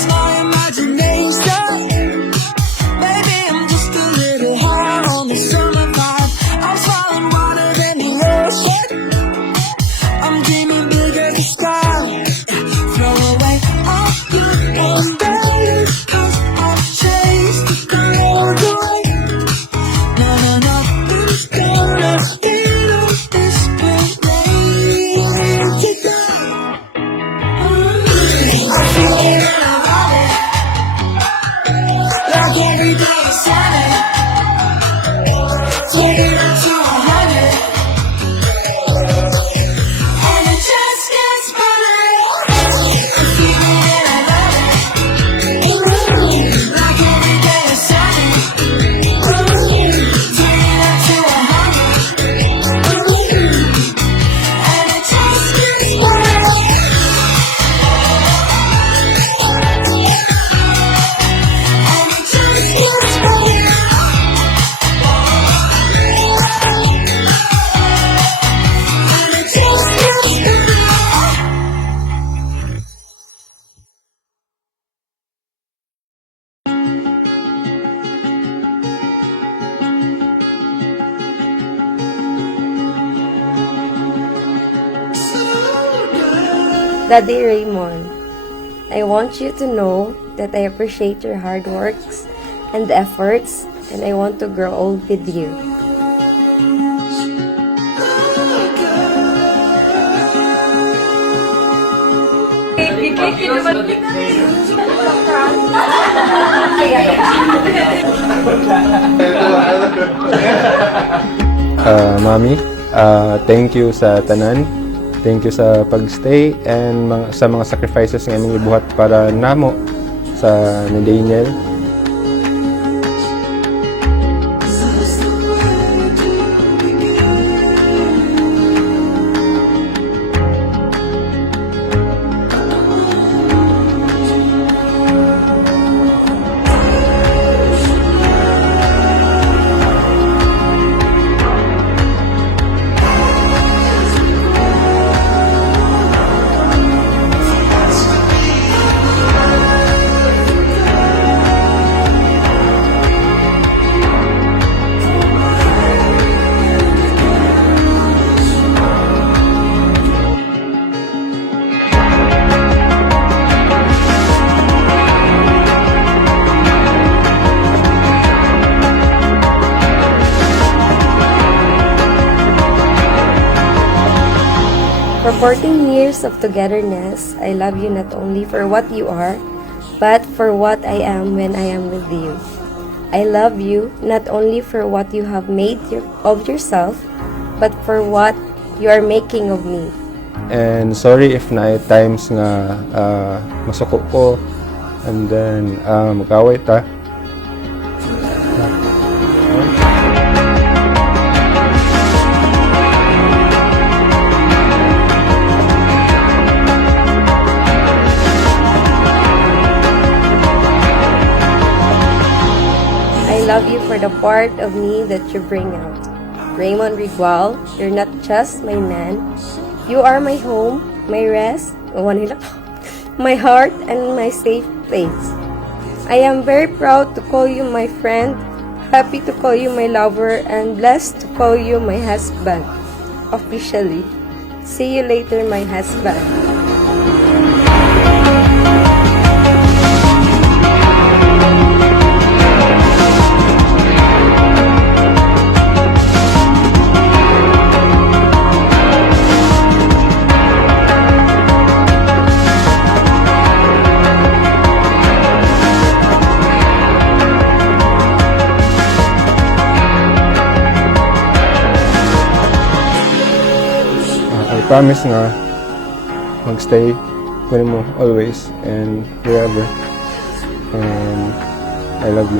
it's my imagination. Maybe I'm just a little high on the summer vibe. I'm swallowing water than the ocean. I'm dreaming big as the sky. Throw away all your umbrellas, 'cause I've chased the clouds away. No, no, nothing's gonna steal this parade today. I'm feeling and I love it. Like every day is Saturday. Take it up to 100. And it just gets better. I'm feeling and I love it. Like every day is Saturday. Take it up to 100. And it just gets better. And it just gets better. And it just gets better. Daddy Raymond, I want you to know that I appreciate your hard works and efforts, and I want to grow old with you. Mami, thank you sa tanan. Thank you sa pagstay and sa mga sacrifices nga imong gibuhat para namo sa ni Daniel. For 14 years of togetherness, I love you not only for what you are, but for what I am when I am with you. I love you not only for what you have made of yourself, but for what you are making of me. And sorry if na times nga masuko ko and then mag-away ta. I love you for the part of me that you bring out. Raymond Rigual, you're not just my man. You are my home, my rest, my heart, and my safe place. I am very proud to call you my friend, happy to call you my lover, and blessed to call you my husband. Officially. See you later, my husband. I promise nga magstay kunin mo always and forever. And I love you.